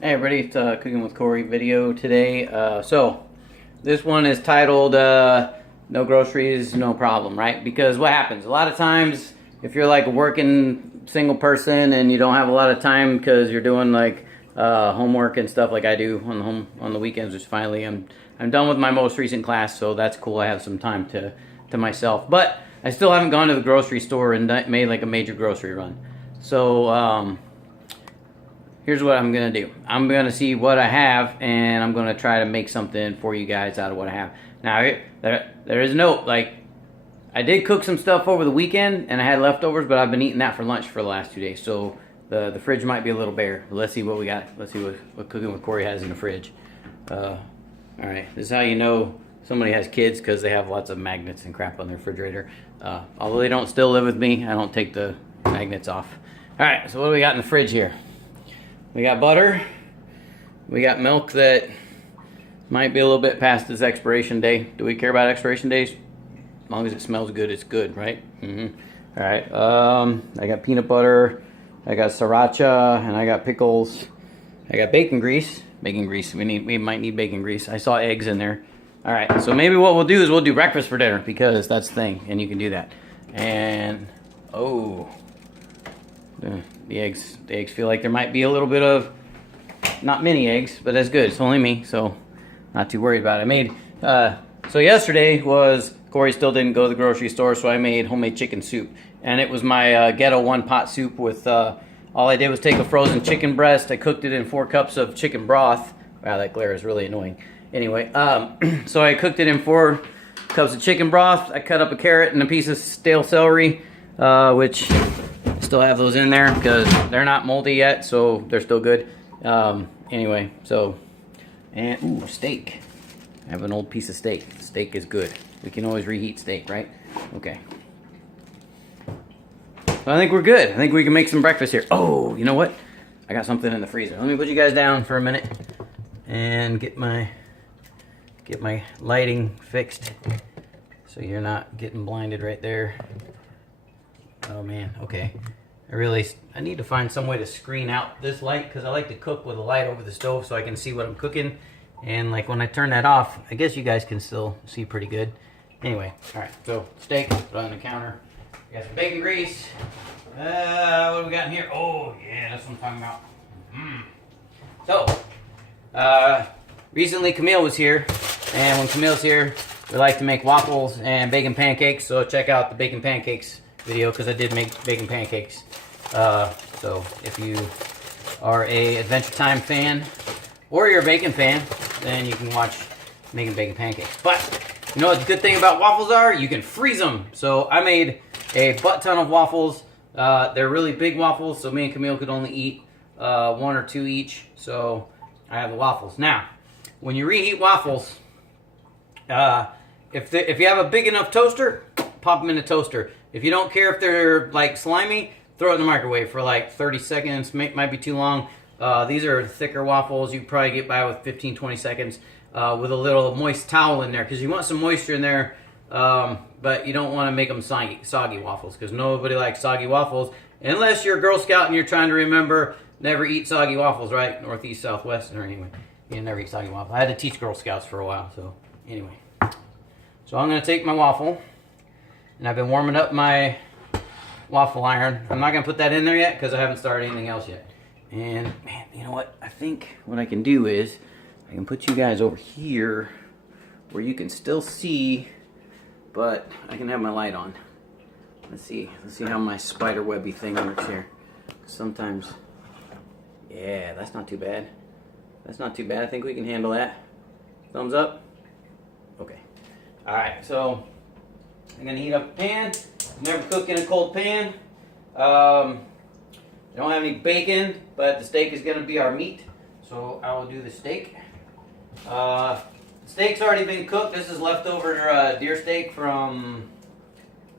Hey everybody, it's Cooking with Cory video today. So this one is titled No Groceries, No Problem, right? Because what happens? A lot of times if you're like a working single person and you don't have a lot of time because you're doing like homework and stuff like I do on the weekends, which finally I'm done with my most recent class, so that's cool. I have some time to myself. But I still haven't gone to the grocery store and made like a major grocery run. So here's what I'm gonna do. I'm gonna see what I have, and I'm gonna try to make something for you guys out of what I have. Now, there is no, like, I did cook some stuff over the weekend, and I had leftovers, but I've been eating that for lunch for the last 2 days, so the fridge might be a little bare. But let's see what we got. Let's see what Cooking with Cory has in the fridge. All right, this is how you know somebody has kids, because they have lots of magnets and crap on their refrigerator. Although they don't still live with me, I don't take the magnets off. All right, so what do we got in the fridge here? We got butter. We got milk that might be a little bit past its expiration date. Do we care about expiration dates? As long as it smells good, it's good, right? All right. I got peanut butter. I got sriracha, and I got pickles. I got bacon grease. Bacon grease. We might need bacon grease. I saw eggs in there. All right. So maybe what we'll do is we'll do breakfast for dinner, because that's the thing, and you can do that. And the eggs feel like there might be a little bit of, not many eggs, but that's good. It's only me, so not too worried about it. I made, so yesterday was, Cory still didn't go to the grocery store, so I made homemade chicken soup. And it was my ghetto one-pot soup with, all I did was take a frozen chicken breast. I cooked it in 4 cups of chicken broth. Wow, that glare is really annoying. Anyway, so I cooked it in 4 cups of chicken broth. I cut up a carrot and a piece of stale celery, which still have those in there because they're not moldy yet, so they're still good. Anyway, so, and ooh, steak. I have an old piece of steak. Steak is good. We can always reheat steak, right? Okay. So I think we're good. I think we can make some breakfast here. Oh, you know what? I got something in the freezer. Let me put you guys down for a minute and get my lighting fixed so you're not getting blinded right there. Oh man, okay. I need to find some way to screen out this light, because I like to cook with a light over the stove so I can see what I'm cooking. And like when I turn that off, I guess you guys can still see pretty good. Anyway, all right, so steak, put it on the counter. We got some bacon grease. What do we got in here? Oh yeah, that's what I'm talking about. So, recently Camille was here, and when Camille's here, we like to make waffles and bacon pancakes, so check out the bacon pancakes video, because I did make bacon pancakes. So if you are a Adventure Time fan or you're a bacon fan, then you can watch making bacon pancakes. But you know what the good thing about waffles are? You can freeze them. So I made a butt ton of waffles. They're really big waffles, so me and Camille could only eat 1 or 2 each. So I have the waffles. Now, when you reheat waffles, if you have a big enough toaster, pop them in the toaster. If you don't care if they're like slimy, throw it in the microwave for like 30 seconds. Might be too long. These are thicker waffles. You can probably get by with 15-20 seconds with a little moist towel in there, because you want some moisture in there, but you don't want to make them soggy waffles, because nobody likes soggy waffles unless you're a Girl Scout and you're trying to remember never eat soggy waffles, right? Northeast, Southwest, or anyway, you never eat soggy waffles. I had to teach Girl Scouts for a while, so anyway. So I'm going to take my waffle, and I've been warming up my waffle iron. I'm not going to put that in there yet because I haven't started anything else yet. And, man, you know what? I think what I can do is I can put you guys over here where you can still see, but I can have my light on. Let's see how my spider webby thing works here. Sometimes, yeah, that's not too bad. That's not too bad. I think we can handle that. Thumbs up? Okay. All right, so I'm gonna heat up a pan. Never cook in a cold pan. I don't have any bacon, but the steak is gonna be our meat, so I will do the steak. The steak's already been cooked. This is leftover deer steak from,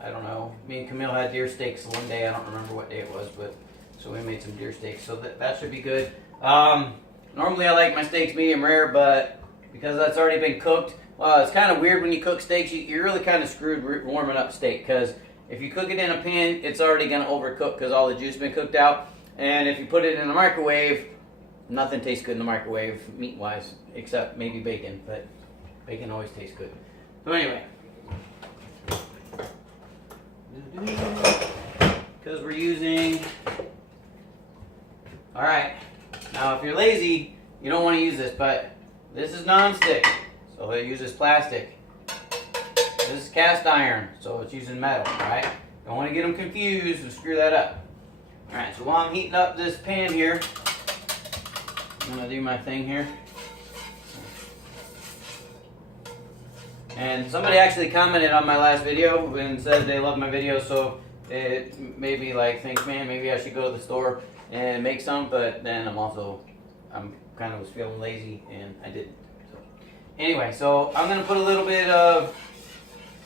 I don't know. Me and Camille had deer steaks one day. I don't remember what day it was, but so we made some deer steaks, so that should be good. Normally I like my steaks medium rare, but because that's already been cooked, it's kind of weird when you cook steaks. You're really kind of screwed warming up steak, because if you cook it in a pan, it's already going to overcook because all the juice has been cooked out. And if you put it in the microwave, Nothing tastes good in the microwave, meat-wise, except maybe bacon, but bacon always tastes good. So anyway, because we're using, all right, now if you're lazy, you don't want to use this, but this is non-stick, so it uses plastic. This is cast iron, so it's using metal, all right? Don't want to get them confused and screw that up. All right, so while I'm heating up this pan here, I'm gonna do my thing here. And somebody actually commented on my last video and said they loved my video, so it made me like think, man, maybe I should go to the store and make some, but then I'm kind of was feeling lazy and I didn't. So anyway, so I'm gonna put a little bit of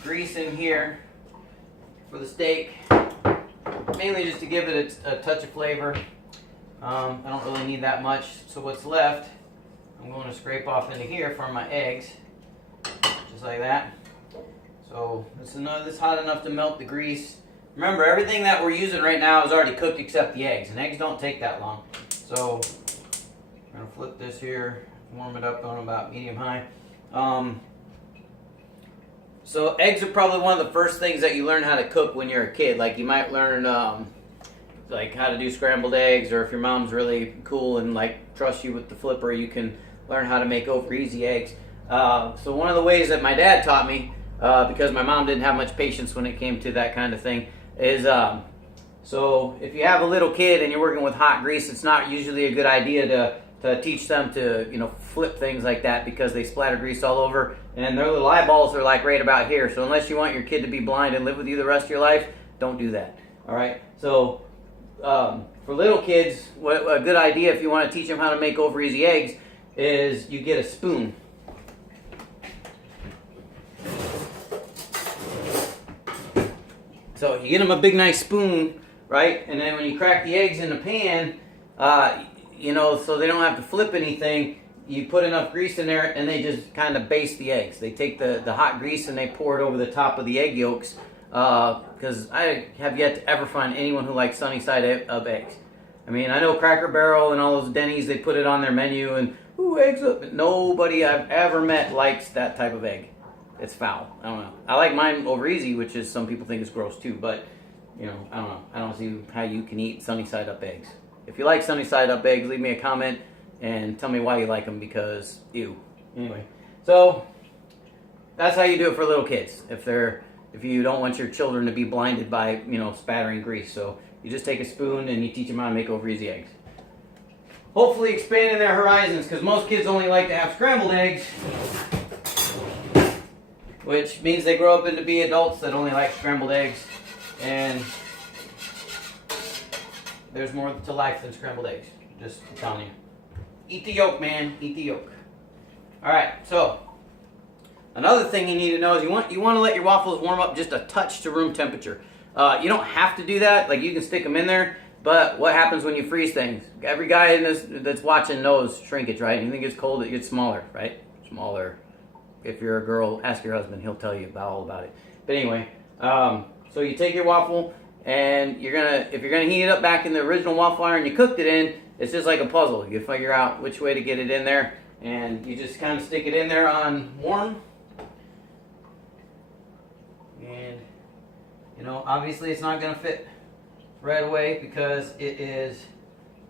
grease in here for the steak, mainly just to give it a touch of flavor. I don't really need that much, so what's left I'm going to scrape off into here for my eggs, just like that. So this is hot enough to melt the grease. Remember, everything that we're using right now is already cooked except the eggs, and eggs don't take that long. So I'm going to flip this here, warm it up on about medium-high. So eggs are probably one of the first things that you learn how to cook when you're a kid. Like you might learn like how to do scrambled eggs, or if your mom's really cool and like trusts you with the flipper, you can learn how to make over easy eggs. So one of the ways that my dad taught me, because my mom didn't have much patience when it came to that kind of thing, is so if you have a little kid and you're working with hot grease, it's not usually a good idea to teach them to, you know, flip things like that, because they splatter grease all over and their little eyeballs are like right about here. So unless you want your kid to be blind and live with you the rest of your life, don't do that. All right. So for little kids, a good idea if you want to teach them how to make over easy eggs is you get a spoon. So you get them a big nice spoon, right? And then when you crack the eggs in the pan, you know, so they don't have to flip anything, you put enough grease in there and they just kind of baste the eggs. They take the hot grease and they pour it over the top of the egg yolks, because I have yet to ever find anyone who likes sunny side up eggs. I mean, I know Cracker Barrel and all those Denny's, they put it on their menu and, ooh, eggs up. But nobody I've ever met likes that type of egg. It's foul. I don't know. I like mine over easy, which is some people think is gross too, but, you know, I don't know. I don't see how you can eat sunny side up eggs. If you like sunny side up eggs, leave me a comment and tell me why you like them, because ew. Anyway, so that's how you do it for little kids. If you don't want your children to be blinded by, you know, spattering grease, so you just take a spoon and you teach them how to make over easy eggs. Hopefully expanding their horizons, because most kids only like to have scrambled eggs, which means they grow up into be adults that only like scrambled eggs, and there's more to life than scrambled eggs. Just telling you. Eat the yolk, man. Eat the yolk. All right. So another thing you need to know is you want to let your waffles warm up just a touch to room temperature. You don't have to do that. Like, you can stick them in there. But what happens when you freeze things? Every guy in this that's watching knows shrinkage, right? Anything gets cold, it gets smaller, right? Smaller. If you're a girl, ask your husband. He'll tell you all about it. But anyway, so you take your waffle, and if you're gonna heat it up back in the original waffle iron you cooked it in, it's just like a puzzle. You figure out which way to get it in there, and you just kind of stick it in there on warm. And, you know, obviously it's not gonna fit right away because it is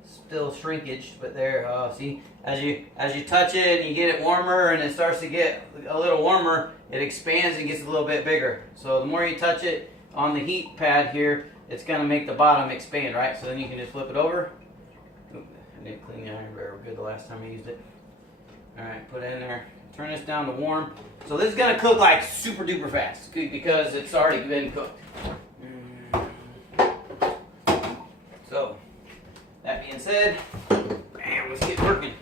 still shrinkage, but there, see, as you touch it and you get it warmer and it starts to get a little warmer, it expands and gets a little bit bigger. So the more you touch it on the heat pad here, it's going to make the bottom expand, right? So then you can just flip it over. Oop, I didn't clean the iron very good the last time I used it. All right, put it in there. Turn this down to warm. So this is going to cook like super duper fast because it's already been cooked. So, that being said, bam, let's get working.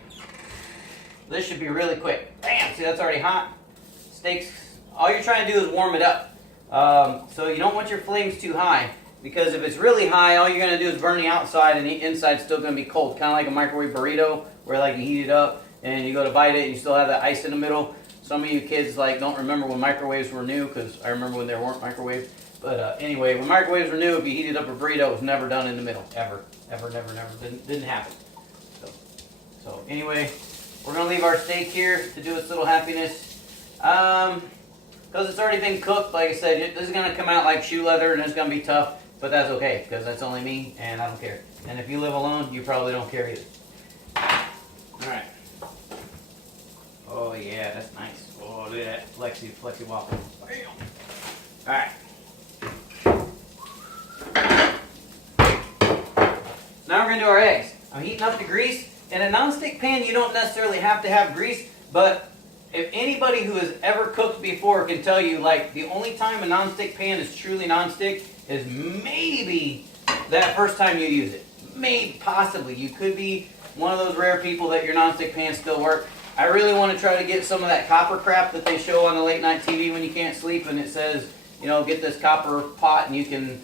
This should be really quick. Bam, see, that's already hot. Steaks, all you're trying to do is warm it up. So you don't want your flames too high, because if it's really high, all you're going to do is burn the outside and the inside's still going to be cold. Kind of like a microwave burrito, where like you heat it up and you go to bite it and you still have that ice in the middle. Some of you kids like don't remember when microwaves were new, because I remember when there weren't microwaves. But anyway, when microwaves were new, if you heated up a burrito, it was never done in the middle. Ever. Ever, never, never. Didn't happen. So anyway, we're gonna leave our steak here to do its little happiness. Because it's already been cooked, like I said, this is gonna come out like shoe leather and it's gonna be tough, but that's okay because that's only me and I don't care. And if you live alone, you probably don't care either. All right. Oh yeah, that's nice. Oh, look at that flexi waffle. Bam. All right. Now we're gonna do our eggs. I'm heating up the grease. In a nonstick pan, you don't necessarily have to have grease, but if anybody who has ever cooked before can tell you, like, the only time a nonstick pan is truly nonstick is maybe that first time you use it. Maybe, possibly. You could be one of those rare people that your nonstick pans still work. I really want to try to get some of that copper crap that they show on the late night TV when you can't sleep, and it says, you know, get this copper pot and you can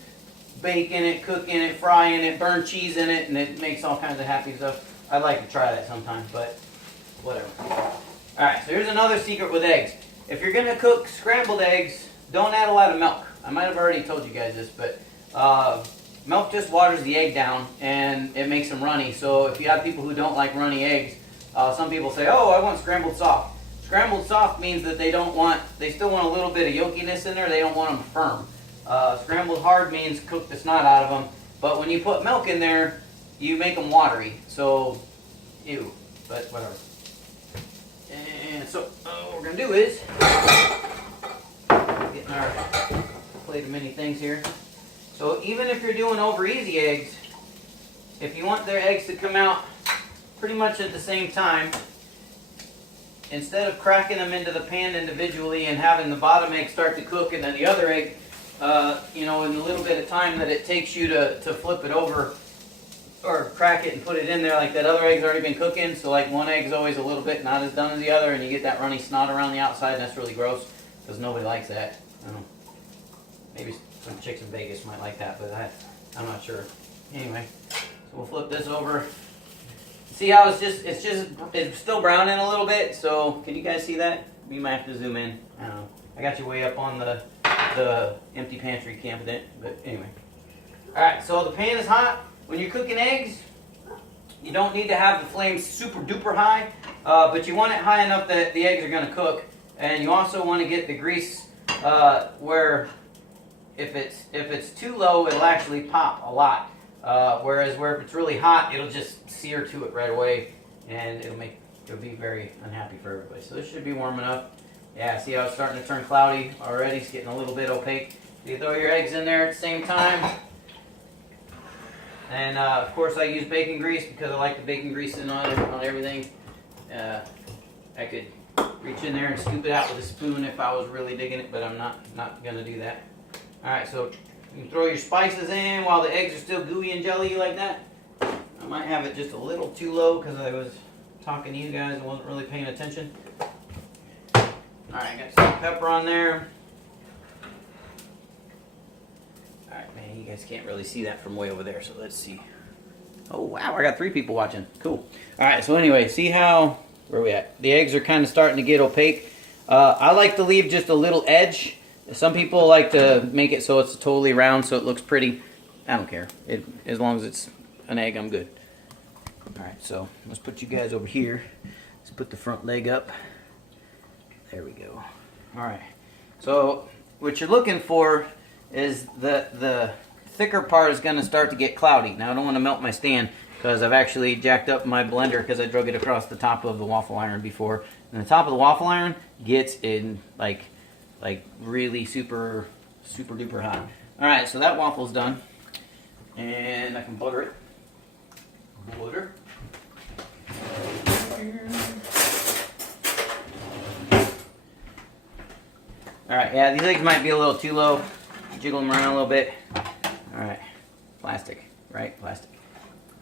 bake in it, cook in it, fry in it, burn cheese in it, and it makes all kinds of happy stuff. I'd like to try that sometime, but whatever. Alright, so here's another secret with eggs. If you're going to cook scrambled eggs, don't add a lot of milk. I might have already told you guys this, but milk just waters the egg down and it makes them runny. So if you have people who don't like runny eggs, some people say, oh, I want scrambled soft. Scrambled soft means that they still want a little bit of yolkiness in there. They don't want them firm. Scrambled hard means cook the snot out of them. But when you put milk in there, you make them watery. So, ew, but whatever. And so, what we're going to do is, getting our plate of many things here. So even if you're doing over easy eggs, if you want their eggs to come out pretty much at the same time, instead of cracking them into the pan individually and having the bottom egg start to cook and then the other egg, you know, in the little bit of time that it takes you to flip it over or crack it and put it in there, like that other egg's already been cooking, so like one egg's always a little bit not as done as the other, and you get that runny snot around the outside, and that's really gross because nobody likes that. I don't know. Maybe some chicks in Vegas might like that, but I'm not sure. Anyway, so we'll flip this over. See how it's still browning a little bit. So can you guys see that? We might have to zoom in. I don't know. I got you way up on the empty pantry cabinet, but anyway. All right, so the pan is hot. When you're cooking eggs, you don't need to have the flames super duper high, but you want it high enough that the eggs are going to cook, and you also want to get the grease where if it's too low, it'll actually pop a lot, whereas if it's really hot, it'll just sear to it right away, and it'll be very unhappy for everybody. So this should be warm enough. Yeah, see how it's starting to turn cloudy already? It's getting a little bit opaque. You throw your eggs in there at the same time. And of course I use bacon grease because I like the bacon grease on everything. I could reach in there and scoop it out with a spoon if I was really digging it, but I'm not going to do that. Alright, so you can throw your spices in while the eggs are still gooey and jelly like that. I might have it just a little too low because I was talking to you guys and wasn't really paying attention. Alright, got some pepper on there. Alright, man, you guys can't really see that from way over there, so let's see. Oh, wow, I got 3 people watching. Cool. Alright, so anyway, see how, where are we at? The eggs are kind of starting to get opaque. I like to leave just a little edge. Some people like to make it so it's totally round so it looks pretty. I don't care. As long as it's an egg, I'm good. Alright, so let's put you guys over here. Let's put the front leg up. There we go. Alright, so what you're looking for is the thicker part is going to start to get cloudy. Now I don't want to melt my stand because I've actually jacked up my blender because I drug it across the top of the waffle iron before. And the top of the waffle iron gets in like really super duper hot. Alright, so that waffle's done. And I can butter it. Butter. Alright, yeah, these eggs might be a little too low. Jiggle them around a little bit. Alright, plastic, right? Plastic.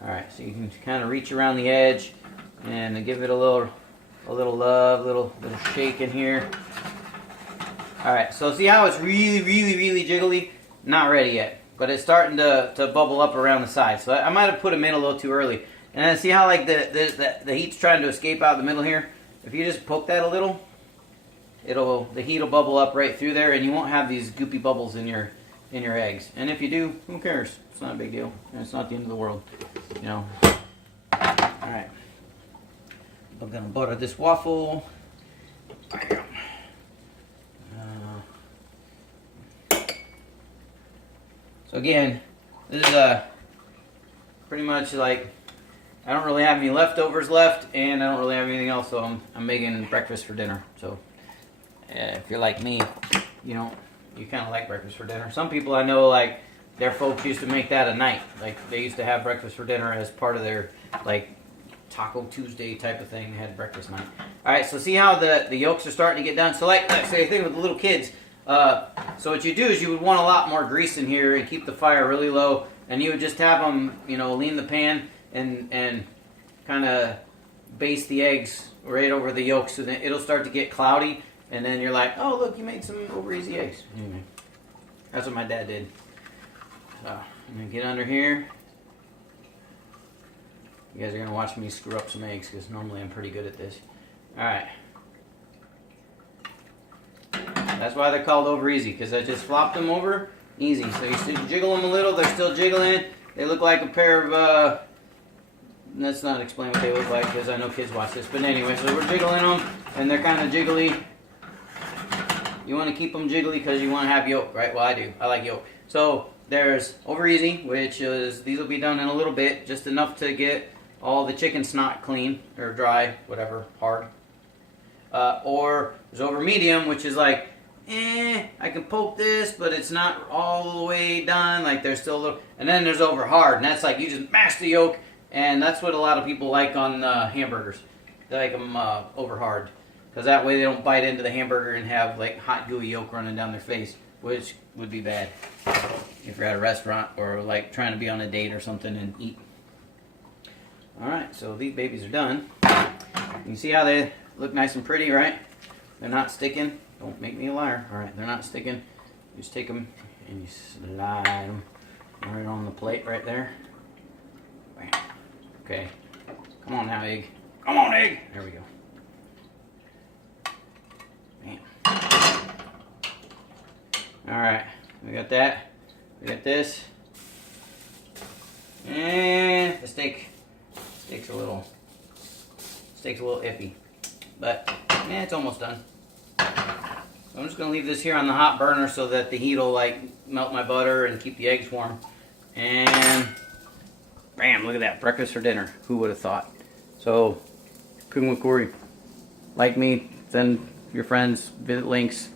Alright, so you can kind of reach around the edge and give it a little love, little shake in here. Alright, so see how it's really jiggly? Not ready yet, but it's starting to bubble up around the side. So I might have put them in a little too early. And then see how like the heat's trying to escape out the middle here? If you just poke that a little, the heat will bubble up right through there, and you won't have these goopy bubbles in your eggs. And if you do, who cares? It's not a big deal, and it's not the end of the world, you know. All right. I'm gonna butter this waffle. Bam. So again, this is pretty much like, I don't really have any leftovers left, and I don't really have anything else, so I'm making breakfast for dinner. So if you're like me, you kind of like breakfast for dinner. Some people I know, like, their folks used to make that at night. Like, they used to have breakfast for dinner as part of their, like, Taco Tuesday type of thing. They had breakfast night. All right, so see how the yolks are starting to get done? So like say, thing with the little kids. So what you do is you would want a lot more grease in here and keep the fire really low, and you would just have them, lean the pan and kind of baste the eggs right over the yolks, so then it'll start to get cloudy, and then you're like, oh look, you made some over easy eggs. Anyway, that's what my dad did. So I'm gonna get under here. You guys are gonna watch me screw up some eggs because normally I'm pretty good at this. All right. That's why they're called over easy, because I just flopped them over easy. So you still jiggle them a little, they're still jiggling. They look like a pair of, let's not explain what they look like because I know kids watch this. But anyway, so we're jiggling them and they're kind of jiggly. You want to keep them jiggly because you want to have yolk, right? Well, I do. I like yolk. So there's over easy, which is, these will be done in a little bit, just enough to get all the chicken snot clean or dry, whatever, hard. Or there's over medium, which is like, I can poke this, but it's not all the way done. Like, there's still a little. And then there's over hard, and that's like you just mash the yolk, and that's what a lot of people like on hamburgers. They like them over hard, because that way they don't bite into the hamburger and have like hot gooey yolk running down their face, which would be bad if you're at a restaurant or like trying to be on a date or something and eat. All right, so these babies are done. You can see how they look nice and pretty, right? They're not sticking. Don't make me a liar. All right, they're not sticking. You just take them and you slide them right on the plate right there. Bam. Okay. Come on now, egg. Come on, egg. There we go. Bam. All right, we got that. We got this. And the steak's a little iffy, but yeah, it's almost done. I'm just going to leave this here on the hot burner so that the heat will like melt my butter and keep the eggs warm. And bam, look at that, breakfast for dinner. Who would have thought? So, cooking with Cory. Like me, send your friends, visit links.